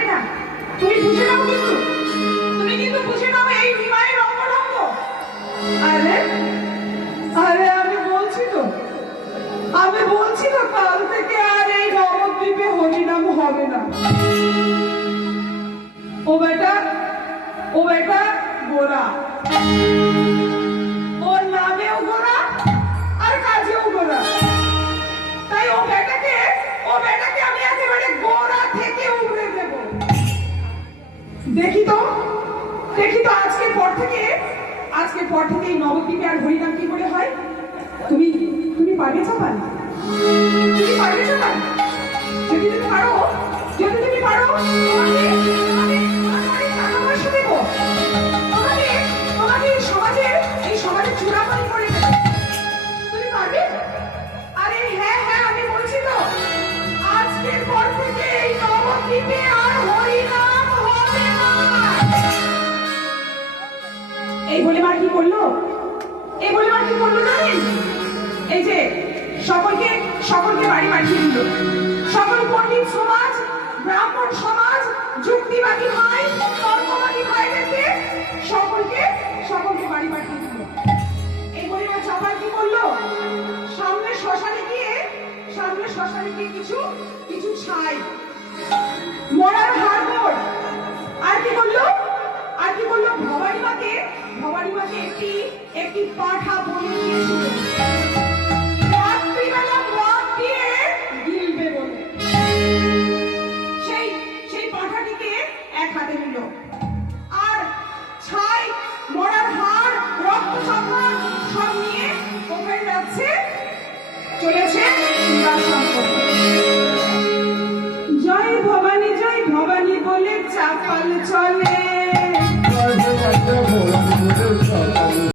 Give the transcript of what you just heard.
থাকবে না। তুমি বুঝে নাও, কিন্তু তুমি কিন্তু বুঝে নাও এই নিমাইয়ের অপরাধ। আরে আরে আমি বলছি তো কাল থেকে আর এই নবদ্বীপে হরিনাম হবে না। ও বেটা গোরা, ওর নামেও গোরা আর কাজেও গোরা। তাই ও বেটাকে আমি একেবারে গোরা থেকে উড়ে দেব। দেখি তো আজকের পর থেকে এই নবদ্বীপে আর হরিনাম কি করে হয়। তুমি পারবে চাপান? যদি তুমি পারো তোমাকে টাকা পয়সা দেবো। তোমাকে এই সমাজের চূড়ামণি করে দেবো। তুমি পারবে? আরে হ্যাঁ আমি বলছি তো, আজকের পর থেকে এই নবদ্বীপে আর হরিনাম হবে না। এই বলে মা কি করলো জানেন? এই যে সকলকে বাড়ি পাঠিয়ে দিল। সকল পণ্ডিত সমাজ, ব্রাহ্মণ সমাজ, যুক্তিবাদী ভাই, তর্কবাদী ভাইদেরকে সকলকে বাড়ি পাঠিয়ে দিল। এই বলে মা চাপা কি করলো? সামনে শ্মশানে গিয়ে কিছু ছাই, মরার হাড়গোড়, আর কি করলো ভবানী মাকে একটি পাঠা বলে দিয়েছিল, রাত্রিবেলা মদ দিয়ে গিলবে বলে। সেই পাঠাটিকে এক হাতে নিল, আর ছাই, মরার হাড়, রক্ত চাপা সব নিয়ে ওখানে যাচ্ছে, চলেছে জয় ভবানী বলে চাপাল চলে।